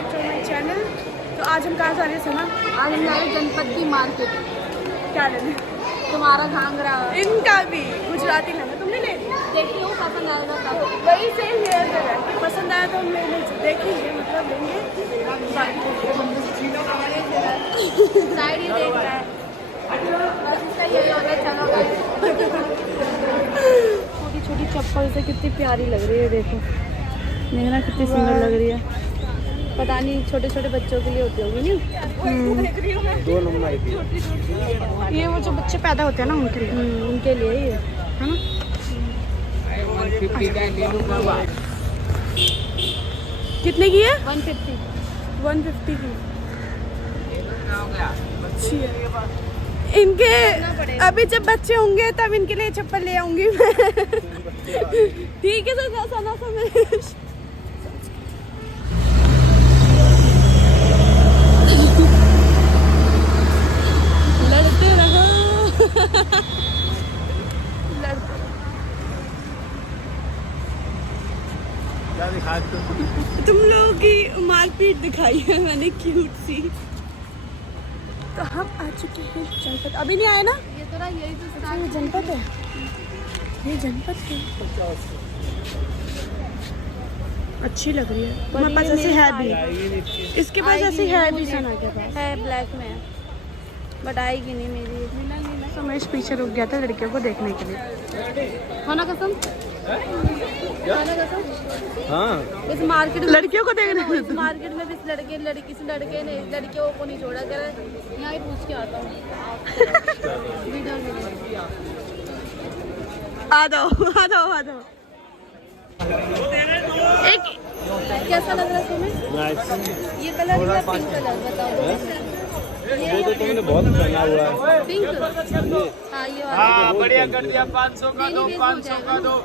Back to my channel. तो आज हम कहाँ जा रहे हैं सना? आज हम आए जनपद की मार्केट। क्या लेने? तुम्हारा घाघरा इनका भी गुजराती लहंगा तुमने ले लिया? देखती हूँ पसंद आएगा तब। वही सेम हेयर कलर है, पसंद आया तो हम ले देखेंगे, मतलब लेंगे। साइड ही देख रहा है, बस इसका यही होता है। चलो छोटी छोटी चप्पल से कितनी प्यारी लग रही है, देखो देखना कितनी सुंदर लग रही है। पता नहीं छोटे छोटे बच्चों के लिए होती होगी नहीं। 2 नंबर की ये वो जो बच्चे पैदा होते हैं ना उनके लिए ही है है ना। 150 का ले लूँगा। कितने की है? 150। 150 की अच्छी है। इनके अभी जब बच्चे होंगे तब इनके लिए चप्पल ले आऊंगी मैं। ठीक है सर, सना समेश। लड़ते रहो। क्या दिखा तुम लोगों की मारपीट दिखाई है मैंने, क्यूट सी। तो हम आ चुके हैं जनपद। अभी नहीं आए ना? ये तो ना यही तो ये जनपद है, ये जनपद है। अच्छी लग रही है। तुम्हारे पास ऐसी है भी? इसके पास ऐसी है भी सना के पास? है, ब्लैक में है बट आएगी नहीं मेरी। समेश पीछे रुक गया था लड़कियों को देखने के लिए। खाना कसम, खाना कसम। हाँ इस मार्केट में, लड़कियों को देखने इस मार्केट में भी इस लड़के ने लड़कियों को नहीं छोड़ा। कह रहा यहाँ ही पूछ के आता हूँ। वीडियो में आ जाओ आ जाओ आ जाओ। एक कैसा लग रहा है तुम्हें? ये कलर या पिंक कलर बताओ। वो तो तुमने बहुत पहना हुआ है। पिंक, हाँ ये वाला। हाँ बढ़िया कर दिया। 500 का दो, 500 का दो,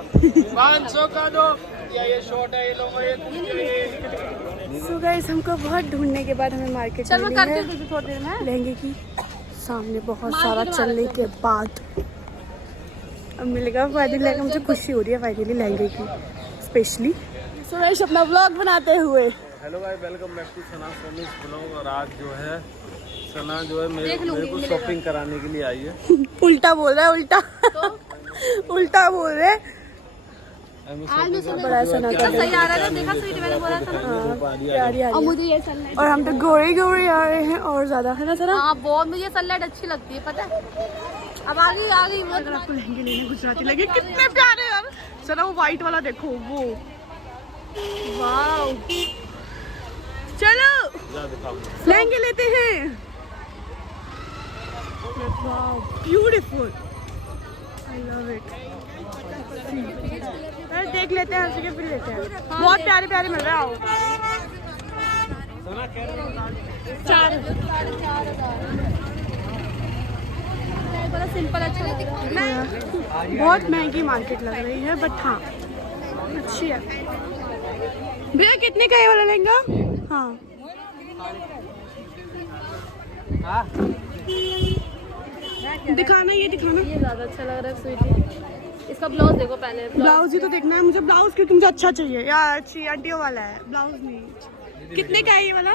500 का दो। ये शॉर्ट है, ये लोगो ये। सो गाइस, हमको बहुत ढूंढने के बाद हमें मार्केट चल मैं मिली करती है हूँ तुझे थोड़ी देर में। लहंगे की। सामने बहुत सारा चलने के बाद अब मिलेगा फाइनली लहंगा। मुझे खुशी हो रही है फाइनली लहंगे की स्पेशली। सो गाइस, अपना व्लॉग बनाते हुए hello guys, welcome back to Sana सोमिस ब्लॉग। और आज जो है सना जो है मेरे को शॉपिंग कराने के लिए आई है। उल्टा बोल रहा है, उल्टा उल्टा बोल रहे हैं। आज मैं सुबह बड़ा सना का सही आ रहा है, देखा स्वीट मैंने बोला था ना। प्यारी आ रही और है। मुझे ये सनलाइट, और हम तो गोरे गोरे आ रहे हैं और ज्यादा, है ना सना? हाँ बहुत मुझे सनलाइट अच्छी लगती है, पता है। अब आ गई अगर आपको लहंगे लेने गुजराती लगे, कितने प्यारे यार। सना वो व्हाइट वाला देखो, वो वाओ। चलो लहंगे लेते हैं। Beautiful, I love it. देख लेते हैं, हंस के फिर लेते हैं। बहुत प्यारे प्यारे मिल रहे हैं। आओ। 4,000 बड़ा सिंपल अच्छा लग रहा है। बहुत महंगी मार्केट लग रही है बट हाँ अच्छी है। भैया कितने का ये वाला लहंगा? हाँ दिखाना, ये दिखाना। ये ज्यादा अच्छा लग रहा है स्वीटी। इसका ब्लाउज देखो पहले। ब्लाउज ही तो देखना है मुझे, ब्लाउज क्योंकि मुझे अच्छा चाहिए यार। अच्छी आंटियों वाला है ब्लाउज नहीं। कितने का है ये वाला?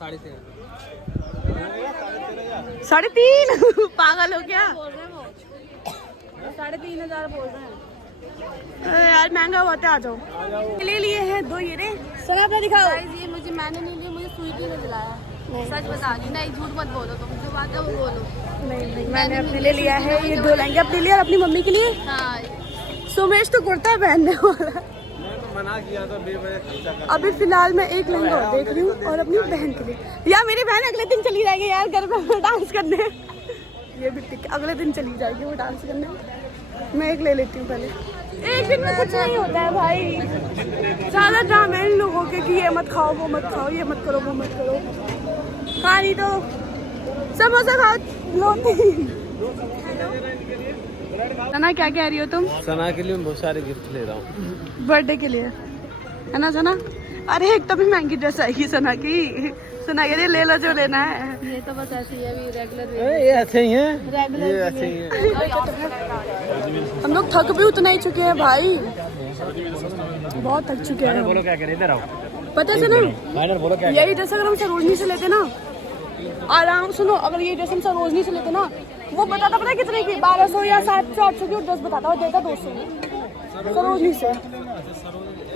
3,500। पागल हो क्या? बोल रहे हैं वो 3,500 बोल रहे हैं। अरे यार महंगा हुआ था। आ जाओ। ले लिए हैं 2 ये रे। सना अपना दिखाओ। गाइस ये मैंने नहीं लिया, मुझे स्वीटी ने दिलाया। सच बता रही, नहीं झूठ मत बोलो, तुम जो बात है वो बोलो। नहीं मैंने अपने लिए लिया है ये 2 लहंगे, अपने लिए और अपनी मम्मी के लिए। हाँ सुमेश तो कुर्ता पहनने वाला है। मना किया था खर्चा कर। अभी फिलहाल मैं एक लहंगा और देख रही हूँ और अपनी बहन के लिए। यार मेरी बहन अगले दिन चली जाएगी यार घर में डांस करने। ये भी ठीक है, अगले दिन चली जाएगी वो डांस करने। मैं एक ले लेती हूँ पहले। एक दिन में कुछ नहीं होता है भाई, ज्यादा ड्रामे इन लोगों के कि ये मत खाओ वो मत खाओ, ये मत करो वो मत करो। खानी तो समोसा खाओ लो 3। सना क्या कह रही हो तुम? सना के लिए मैं बहुत सारे गिफ्ट ले रहा हूँ बर्थडे के लिए, है ना सना? अरे एक तो भी महंगी ड्रेस आएगी सना की। सना कह रही ले लो जो लेना है। ये तो बस ऐसी है, अभी रेगुलर ये अच्छे ही हैं, रेगुलर ये अच्छे ही हैं। हम लोग थक भी उतना ही चुके हैं भाई, बहुत थक चुके हैं। बोलो क्या करें, इधर आओ। पता है ना, यही ड्रेस अगर हम सरोजनी से लेते ना, आराम सुनो, अगर ये ड्रेस हम सरोजनी से लेते ना, वो बताता पता है कितने की, 1200 या 700 800 की ड्रेस बताता, और देता 200 में सरोजनी से।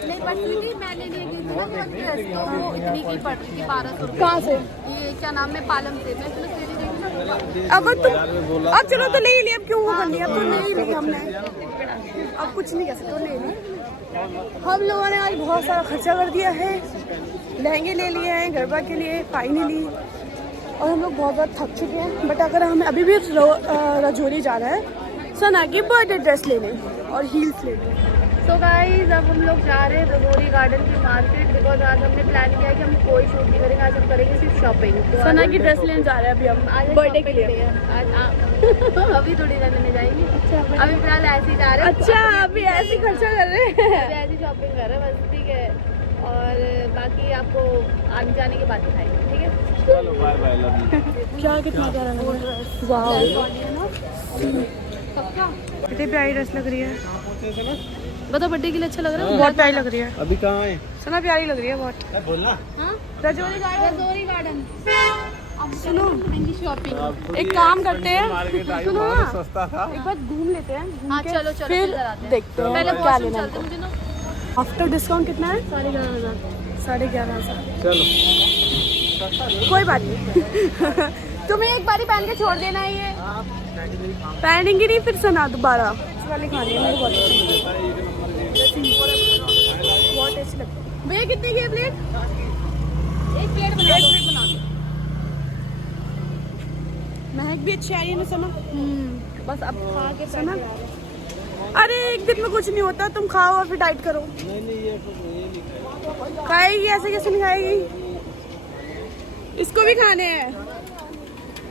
नहीं पता मैंने नहीं ली थी ना ड्रेस, तो वो इतनी की पड़ रही थी 1200। कहाँ से? ये क्या नाम है, पालम से। मैं तुम्हें तेरी देखी। अब तुम अब चलो तो ले ही लिया, अब क्यों वो कर लिया, अब तो ले ही लिया हमने, अब कुछ नहीं कह सकते, ले लिया। हम लोगों ने आज बहुत सारा खर्चा कर दिया है, लहंगे ले लिए हैं गरबा के लिए फाइनली, और हम लोग बहुत ज़्यादा थक चुके हैं। बट अगर हमें अभी भी रजौरी जाना है सना की बर्थडे ड्रेस लेने और हील्स लेने। सो गाइस अब हम लोग जा रहे हैं रजौरी गार्डन की मार्केट, बिकॉज आज हमने प्लान किया है कि हम कोई शूट नहीं करेंगे, आज हम करेंगे सिर्फ शॉपिंग। तो सना की ड्रेस लेने जा रहे हैं अभी हम आज बर्थडे के लिए। आज अभी थोड़ी ना लेने जाएंगे। अच्छा अभी फिलहाल ऐसे ही जा रहे हैं। अच्छा अभी ऐसे खर्चा कर रहे हैं, अभी ऐसी शॉपिंग कर रहे हैं बस, ठीक है। और बाकी आपको आगे जाने के बाद दिखाएंगे, ठीक है। चलो बाय बाय, लव यू। क्या कितना प्यारा लग रहा है, वाह कितनी प्यारी ड्रेस लग रही है, बताओ बर्थडे के लिए अच्छा लग रहा है। बहुत प्यारी लग रही है। अभी कहाँ है? सना प्यारी लग रही है बहुत। बोलना। हाँ रजौरी रजौरी गार्डन। अब सुनो शॉपिंग एक काम करते हैं, मार्केट आई, सुनो वहाँ ना, पे सस्ता था। एक बार घूम लेते हैं, घूम हाँ के चलो चलो फिर इधर आते हैं। देखते हैं पहले क्या वॉशरूम लेना चलते है। हैं, मुझे ना आफ्टर डिस्काउंट कितना है? 11,500। 11,500। चलो कोई बात नहीं तुम्हें एक बारी पहन के छोड़ देना है, ये पहनेंगी नहीं फिर सना दोबारा वाली खानी है मेरे बहुत टेस्टी लगती है। भैया कितने की है प्लेट? एक प्लेट बना दो। महक भी अच्छी आई है ना सना, बस अब खा के सना। अरे एक दिन में कुछ नहीं होता, तुम खाओ और फिर डाइट करो। नहीं ये खाएगी ऐसे कैसे नहीं खाएगी, इसको भी खाने हैं,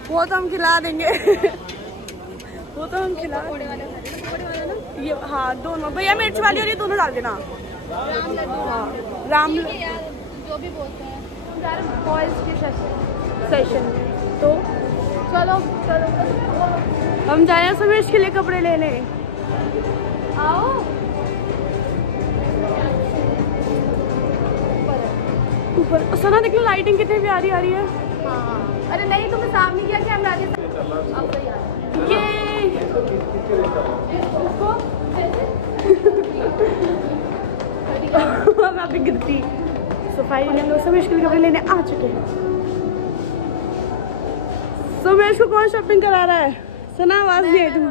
वो तो हम खिला देंगे वो तो हम खिला ये, हाँ दोनों भैया मिर्च वाली और ये दोनों डाल देना। हाँ राम जो भी बोलते हैं बॉयज के सेशन में, तो चलो चलो हम जाए सुमेश के लिए कपड़े लेने। आओ। ऊपर सना देख लो लाइटिंग कितनी प्यारी आ रही है। हाँ अरे नहीं तुमने सामने किया कैमरा आगे अब सही आ रहा है। ये मैं अभी गिरती। सफाई हम लोग सुमेश के लिए कपड़े लेने आ चुके हैं। सुमेश को कौन शॉपिंग करा रहा है? सुना आवाज नहीं आई तुम।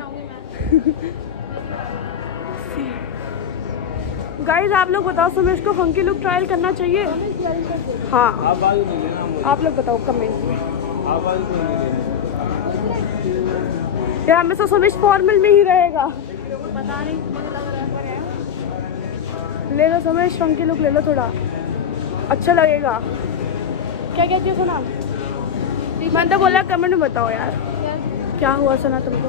गाइस आप लोग बताओ सुमेश को फंकी लुक ट्रायल करना चाहिए? हाँ आप बाजू नहीं लेना मुझे, आप लोग बताओ कमेंट में। आप बाजू क्यों नहीं लेना? यार हमेशा सुमेश फॉर्मल में ही रहेगा। पता नहीं मुझे लग रहा है ले लो सुमेश, फंकी लुक ले लो, थोड़ा अच्छा लगेगा। क्या कहती हो सना? मैंने तो बोला कमेंट में बताओ यार क्या हुआ सना तुमको?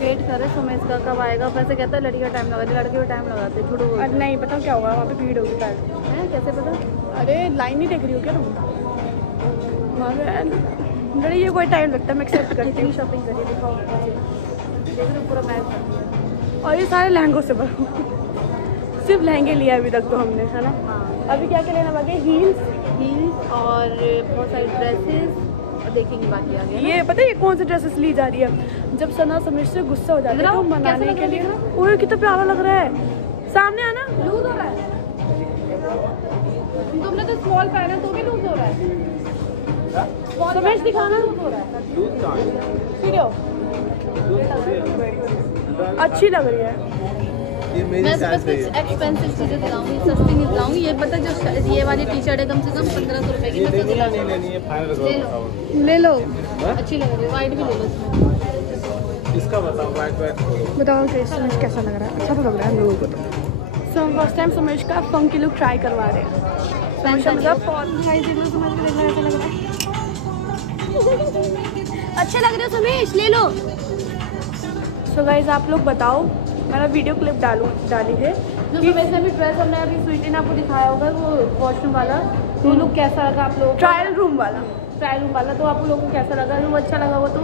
वेट कर रहे समय इसका कब आएगा। वैसे कहता है लड़की का टाइम लगाते, लड़के का टाइम लगाते, झूठ बोलते अरे नहीं पता क्या होगा, वहाँ पे भीड़ होगी पैर। हैं। कैसे पता? अरे लाइन नहीं देख रही हो क्या तुम? मगर ये कोई टाइम लगता है, मैं एक्सेप्ट करती कितनी हूँ। शॉपिंग करी दिखाओ। देख रहे हो पूरा बैग भर दिया। और ये सारे लहंगों से भरो सिर्फ लहंगे लिए अभी तक तो हमने, है ना? हाँ अभी क्या क्या लेना बाकी? हील्स और बहुत सारी ड्रेसेस और देखेंगे बाकी आ गया। ये पता है ये कौन सी ड्रेसेस ली जा रही है? जब सना समीर से गुस्सा हो जाता है तो मनाने के लिए। ओए कितना प्यारा लग रहा है, सामने आना। लूज हो रहा है। तुमने तो स्मॉल पहना तो भी लूज हो रहा है। समीर दिखाना लूज हो रहा है। दूध कहाँ है? वीडियो अच्छी लग रही है। ये मेरी मैं साइज बस है। कुछ एक्सपेंसिव चीज़ें दिलाऊंगी, सस्ती नहीं दिलाऊंगी। ये पता जो ये वाली टी शर्ट है कम से कम 1500 रुपए की। ये बस लेनी दिला है नहीं लेनी है, फाइनल ले करो लो। बताओ। ले लो, अच्छी लग रही है, वाइट भी ले लो इसमें। इसका बताओ, वाइट करो। बताओ समीर कैसा लग रहा है? अच्छा तो लग रहा है हम लोगों को तो। सो हम फर्स्ट टाइम समीर का फंकी लुक ट्राई करवा रहे हैं। समीर का मतलब कैसा लग रहा है? अच्छे लग रहे हो समीश, ले लो। सो गाइज आप लोग बताओ, मैंने वीडियो क्लिप डाली है जो वैसे भी ड्रेस हमने अभी स्वीटी ने आपको दिखाया होगा वो वॉशरूम वाला, वो लुक कैसा लगा आप लोगों को? ट्रायल रूम वाला। ट्रायल रूम वाला तो आप लोगों को कैसा लगा? वो अच्छा लगा वो तो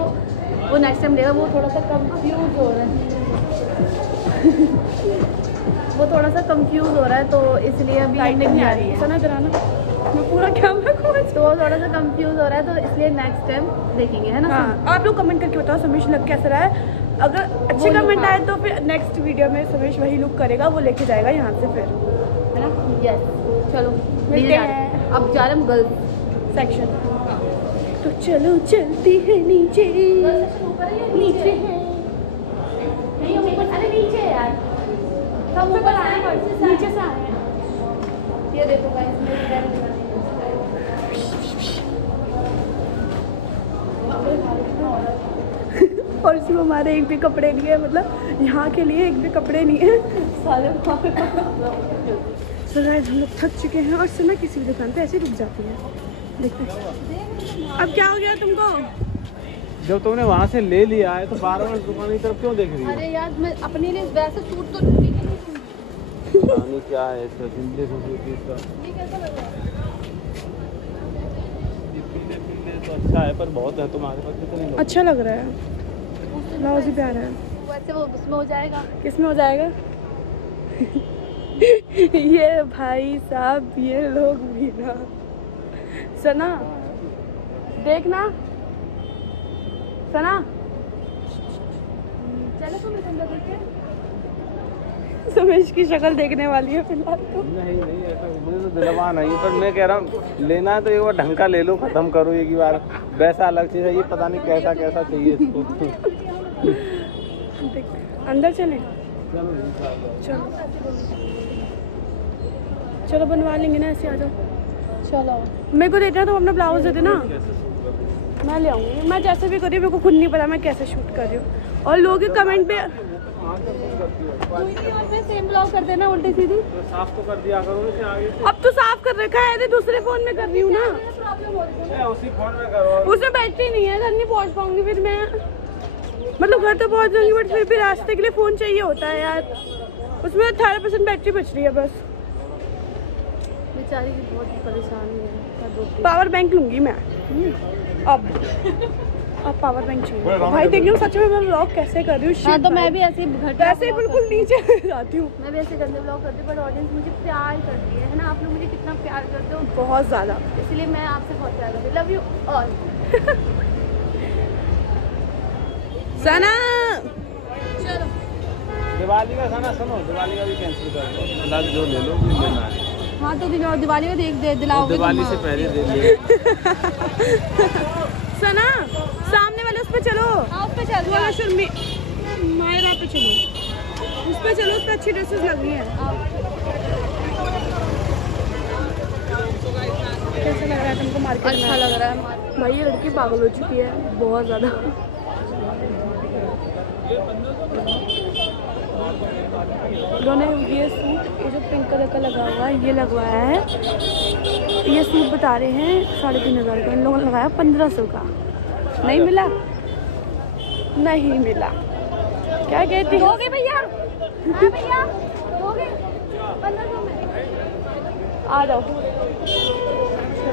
वो नेक्स्ट टाइम लेगा। वो थोड़ा सा कंफ्यूज हो रहा है वो थोड़ा सा कंफ्यूज हो रहा है तो इसलिए अभी लाइटिंग नहीं आ रही है। है, सना कराना। मैं पूरा कैमरा खोल। तो वो थोड़ा सा कंफ्यूज हो रहा है, तो इसलिए नेक्स्ट टाइम देखेंगे, है ना। हाँ, आप लोग कमेंट करके बताओ समीश लुक कैसा रहा है। अगर अच्छे कमेंट आए तो फिर नेक्स्ट वीडियो में समीश वही लुक करेगा, वो लेके जाएगा यहाँ से फिर, है ना। यस, चलो मिलते हैं। अब जा रहे हम गर्ल्स सेक्शन। तो चलो चलती है नीचे, नीचे है। नहीं ऊपर, अरे नीचे है यार, हम ऊपर आए हैं, नीचे से आए हैं। ये देखो गाइस, मेरे पैर में और इसमें हमारे एक भी कपड़े नहीं है, मतलब यहाँ के लिए एक भी कपड़े नहीं है सारे। सो गाइस हम लोग थक चुके हैं और सुना किसी भी दुकान पे ऐसे रुक जाती है। देखते हैं अब क्या हो गया तुमको। जब तुमने वहाँ से ले लिया है तो बार बार दुकान की तरफ क्यों देख रही है? अरे यार मैं अपने लिए वैसे सूट तो लूंगी कि नहीं लूंगी। पानी क्या है इसका, जिंदगी खूबसूरती इसका। ये कैसा लग रहा है? ये पीले पीले तो अच्छा है पर बहुत है तुम्हारे पास, कितने लोग? अच्छा लग रहा है, ब्लाउज ही प्यारा है। वैसे वो उसमें हो जाएगा। किसमें हो जाएगा? ये भाई साहब, ये लोग भी ना। सना देखना, सना चलो तुम अंदर देखिए। समीश की शक्ल देखने वाली है फिलहाल तो। नहीं नहीं ऐसा मुझे तो दिलवा नहीं, पर मैं कह रहा हूँ लेना है तो एक बार ढंग का ले लो, खत्म करो एक ही बार। वैसा अलग चीज़ है, ये पता नहीं कैसा कैसा चाहिए इसको। देख, अंदर चलें? चलो चलो चलो बनवा लेंगे ना, ऐसे आ जाओ। चलो मेरे को देना, तुम अपना ब्लाउज दे देना, मैं ले आऊँगी। मैं जैसे भी कर रही हूँ, मेरे को खुद नहीं पता मैं कैसे शूट कर रही हूँ। और लोगों के कमेंट पे सेम ब्लॉग कर देना उल्टी सीधी। तो साफ तो कर दिया करो इसे आगे से। अब तो साफ कर रखा है, तो दूसरे फोन में कर रही हूँ ना। प्रॉब्लम हो रही है। अच्छा, उसी फोन में करो। उसमें बैटरी नहीं है, घर नहीं पहुँच पाऊंगी फिर मैं। मतलब घर तो पहुँच जाऊंगी बट फिर भी रास्ते के लिए फ़ोन चाहिए होता है यार। उसमें 18% बैटरी बच रही है बस। बेचारी की बहुत परेशानी है। पावर बैंक लूंगी मैं अब पावर बैंक चाहिए। भाई देख लो सच में मैं व्लॉग कैसे कर रही हूँ। हाँ तो मैं भी ऐसे ही वैसे ही बिल्कुल नीचे जाती हूँ। मैं भी ऐसे गंदे ब्लॉग करती हूँ, बट ऑडियंस मुझे प्यार करती है ना। आप लोग मुझे कितना प्यार करते हो, बहुत ज़्यादा, इसलिए मैं आपसे बहुत प्यार करती हूँ। Love you all. सना चलो दिवाली का खाना सुनो, दिवाली का भी कैंसिल कर दो, अलग जो ले लो वो लेना है। हाँ तो दिवाली में दिलाओगे दिवाली से पहले दे लिए। सना सामने वाले उस पे चलो, उस पे चल वाला शर्मी मायरा पे चलो, उस पे चलो, उस पे अच्छी ड्रेसेस लग रही हैं। कैसा लग रहा है तुमको मार्केट में? अच्छा लग रहा है भाई ये लड़की पागल हो चुकी है बहुत ज़्यादा। उन्होंने ये सूट, ये जो पिंक कलर का लगा हुआ है ये लगवाया है। ये सूट बता रहे हैं 3500 का, इन लोगों ने लगाया 1500 का। नहीं मिला, नहीं मिला। क्या कहती हो? दोगे भैया? हाँ भैया दोगे 1500 में? आ जाओ।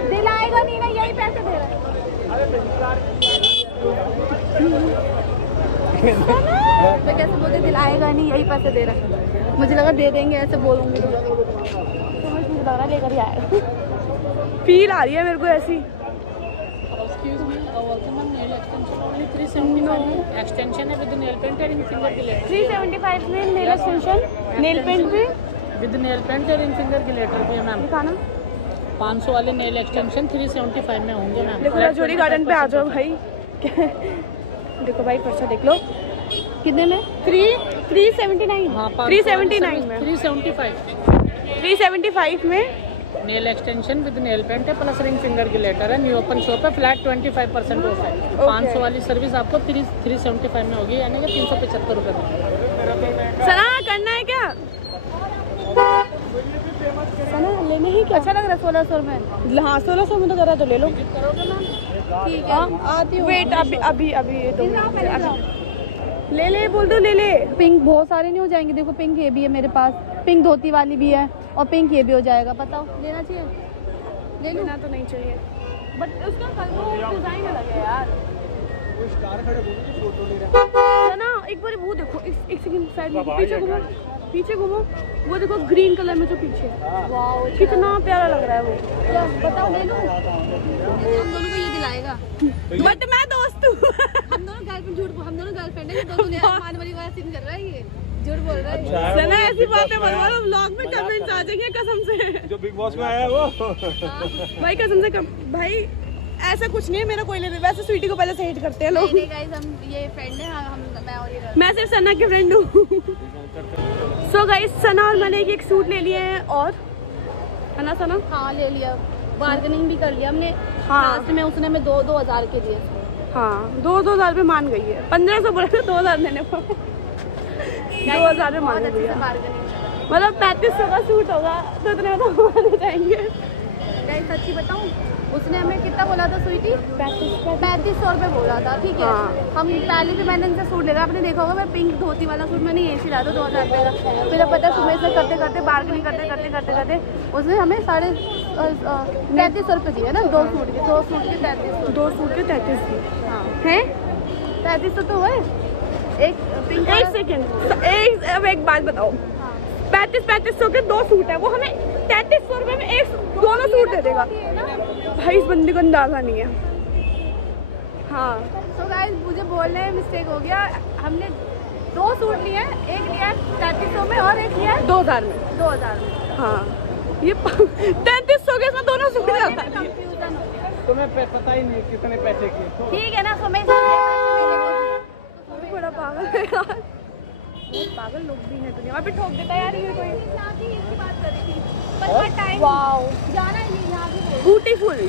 दिलाएगा नहीं ना, यही पैसे दे रहा है। मैं कैसे बोलते दिलाएगा नहीं, यही पैसे दे रहा है। मुझे लगा दे देंगे, ऐसे बोलूंगी तो समझ मुझे लग रहा है लेकर ही आएगा। फील आ रही है मेरे को ऐसी। एक्सटेंशन है with nail paint and finger glitter. 375 में नेल एक्सटेंशन, नेल पेंट भी विद नेल पेंट और इन फिंगर गिलेटर भी है मैम। दिखाना। 500 वाले नेल एक्सटेंशन 375 में होंगे मैम। देखो राजौरी गार्डन पे आ जाओ भाई। देखो भाई पर्चा देख लो कितने में? 379। हाँ 379 में, 375 में nail extension with nail paint है प्लस रिंग फिंगर गिलेटर है। न्यू ओपन शॉप है, फ्लैट 25% ऑफ है। 500 वाली सर्विस आपको 375 में होगी, यानी कि 375 रुपये में। सना करना है क्या? सना लेने ही क्या? अच्छा लग रहा है 1600 में। हाँ 1600 में तो करा, तो ले लो। करोगे मैम? ठीक है हाँ आती हूँ। वेट अभी ये दो ले ले, बोल दो ले ले। पिंक बहुत सारे नहीं हो जाएंगे? देखो पिंक ये भी है मेरे पास, पिंक धोती वाली भी है और पिंक ये भी हो जाएगा। बताओ लेना चाहिए? ले लूँ? लेना तो नहीं चाहिए बट उसका कलर डिजाइन अलग है यार। ना एक बार वो देखो, एक सेकंड साइड में पीछे घूमो। पीछे घूमो, वो देखो ग्रीन कलर में जो पीछे है, वाओ कितना प्यारा लग रहा है वो। बताओ ले लो, हम दोनों को ये दिलाएगा। बट मैं दोस्त हूँ। हम दोनों गर्लफ्रेंड है, दोनों ने मान वाली वाला सीन कर रहा है, ये झूठ बोल रहा है। सना ऐसी बातें बनवा लो, व्लॉग में कमेंट्स आ जाएंगे कसम से। जो बिग बॉस में आया वो भाई कसम से भाई ऐसा कुछ नहीं है मेरा कोई नहीं। वैसे स्वीटी को पहले से हेट करते हैं लोग। नहीं गाइस, हम ये फ्रेंड है, मैं और ये मैं सिर्फ सना की फ्रेंड हूँ। सो गाइस सना और मैंने एक सूट ले लिए हैं और है ना सना? हाँ ले लिया, बार्गेनिंग भी कर लिया हमने। हाँ। लास्ट में उसने में 2,000 के दिए। हाँ 2,000 में मान गई है। 1500 बोला था 2,000 देने को। 2,000 में मान गई है। मतलब 3500 का सूट होगा तो इतने में तो माने जाएंगे। गाइस सच्ची बताऊं, उसने हमें कितना बोला था स्वीटी? 3500 रुपये बोला था, ठीक है। हाँ। हम पहले भी मैंने इनसे सूट ले रहा, आपने देखा होगा मैं पिंक धोती वाला सूट मैंने ये सिलाया था 2,000 रुपये का। फिर अब पता सुबह से करते बार्गेनिंग करते उसने हमें 33,500 रुपये दिए ना, 2 सूट के 3300। 2 सूट के 33 हाँ हैं। 3300 तो हुए। एक पिंक एक सेकेंड, अब एक बात बताओ, 3500 के 2 सूट है, वो हमें 3300 रुपये में दोनों सूट दे देगा। भाई इस बंदी को अंदाजा नहीं है। हाँ तो गाइस मुझे बोलने में मिस्टेक हो गया, हमने 2 सूट लिए हैं, एक लिया है 3300 में और एक लिया है 2,000 में। 2,000 में। हाँ ये 3300 के इसमें दोनों सूट जाता है। कंफ्यूजन हो गया। तुम्हें पता ही नहीं कितने पैसे की। ठीक है ना, समझ बड़ा पागल है यार, पागल लोग भी हैं दुनिया में। भी ठोक देता है यार ये कोई। बात कर रही थी, पर टाइम वाओ जाना है नहीं, यहाँ भी बोल। ब्यूटीफुल।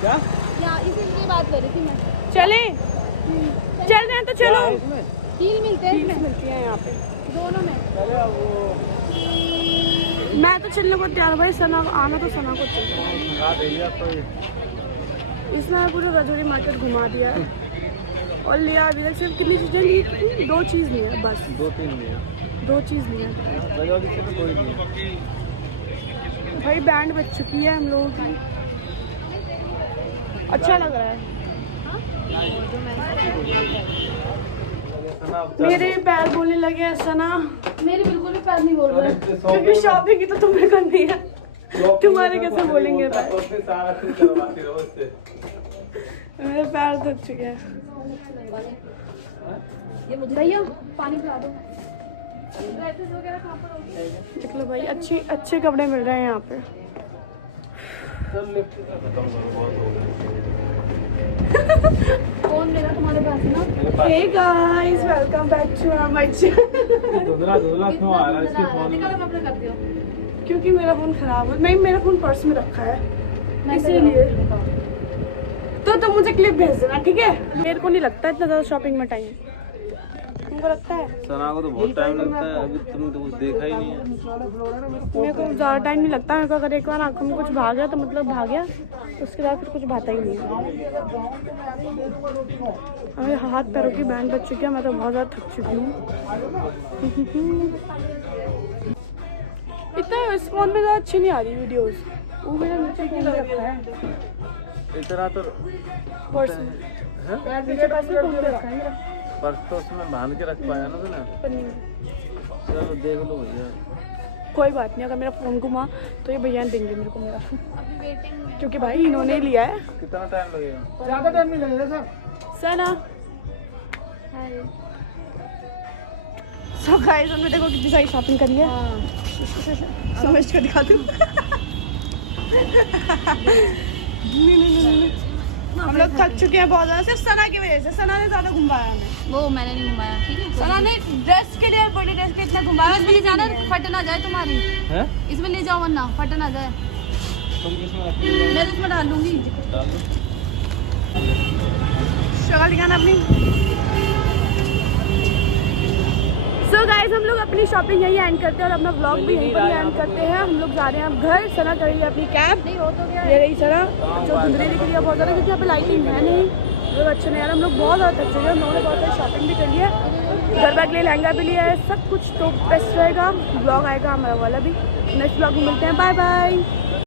क्या यहाँ इसीलिए बात कर रही थी मैं। चले चल रहे हैं तो चलो। हील मिलते हैं हील्स इसमें मिलती हैं यहाँ पे दोनों में। मैं तो चलने को तैयार। भाई सना आना तो सना को चाहिए। इसने पूरा रजौरी मार्केट घुमा दिया है और लिया अभी तक सिर्फ कितनी चीज़ें ली थी? 2 चीज़ ली है बस। 2-3 लिया। 2 चीज़ ली है रजौरी से तो कोई नहीं। भाई बैंड बज चुकी है हम लोगों की। अच्छा लग रहा है। मेरे पैर बोलने लगे हैं सना। मेरे बिल्कुल भी पैर नहीं बोल रहे। क्योंकि शॉपिंग की तो तुम्हें करनी है, तुम्हारे कैसे बोलेंगे पैर? मेरे पैर थक चुके हैं। भैया पानी पिला दो। देख लो भाई अच्छे कपड़े मिल रहे हैं यहाँ पे। फोन मेरा तुम्हारे पास है ना? Hey guys, welcome back to my channel। धुंधला क्यों आ रहा है इसके फोन निकालो, में? मैं अपना करती हूँ। क्योंकि मेरा फोन खराब है। नहीं मेरा फोन पर्स में रखा है मैं इसीलिए। तो तुम मुझे क्लिप भेज देना ठीक है। मेरे को नहीं लगता इतना ज़्यादा शॉपिंग में टाइम। तुमको लगता है? सना को तो बहुत टाइम लगता है, अभी तुमने तो कुछ देखा ही नहीं है। मेरे को ज़्यादा टाइम नहीं लगता। मेरे को अगर एक बार आंखों में कुछ भाग गया तो मतलब भाग गया, उसके बाद फिर कुछ भाता ही नहीं है। अरे हाथ पैरों की बैंड बज चुकी है, मैं तो बहुत ज़्यादा थक चुकी हूँ। इतना इस फोन में ज़्यादा अच्छी नहीं आ रही वीडियोस। वो मेरा नीचे फोन में रखा है इतना तो पर्स में। नीचे पर्स में फोन पे रखा है मेरा। पर्स तो उसमें बांध के रख पाया ना तूने। पन्नी में। चलो देख लो भैया। कोई बात नहीं, अगर मेरा फ़ोन घुमा तो ये भैया देंगे मेरे को मेरा। अभी वेटिंग। क्योंकि भाई इन्होंने ही लिया है। कितना टाइम लगेगा? ज़्यादा टाइम नहीं लगेगा सर। सना सो गाइस हमने देखो कितनी सारी शॉपिंग करी है। समझ कर दिखा दूँ। नहीं। हम लोग थक चुके हैं बहुत ज़्यादा, सिर्फ सना की वजह से। सना ने ज़्यादा घुमाया हमें। वो मैंने नहीं घुमाया, ठीक है। सना ने ड्रेस के लिए, बड़ी ड्रेस के इतना घुमाया। इसमें ले जाना, फट ना जाए तुम्हारी। हैं? इसमें ले जाओ वरना फट ना जाए। तुम किसमें रखोगे? मैं तो इसमें डाल लूंगी। डाल दो। शक्ल दिखाना अपनी। सो गाइस हम लोग अपनी शॉपिंग यही एंड करते हैं और अपना व्लॉग भी यहीं पर एंड करते हैं। हम लोग जा रहे हैं अब घर। सना करेंगे अपनी कैब। नहीं हो तो गया। ये रही सना जो धुंधली दिख रही है बहुत ज़्यादा, क्योंकि यहाँ पे लाइटिंग है नहीं, लोग अच्छे नहीं आ रहे। हम लोग बहुत ज़्यादा थक चुके हैं। हम लोगों ने बहुत सारी शॉपिंग भी कर ली है, गरबा के लिए लहंगा भी लिया है, सब कुछ तो बेस्ट रहेगा। ब्लॉग आएगा हमारा वाला भी। नेक्स्ट ब्लॉग में मिलते हैं। Bye bye.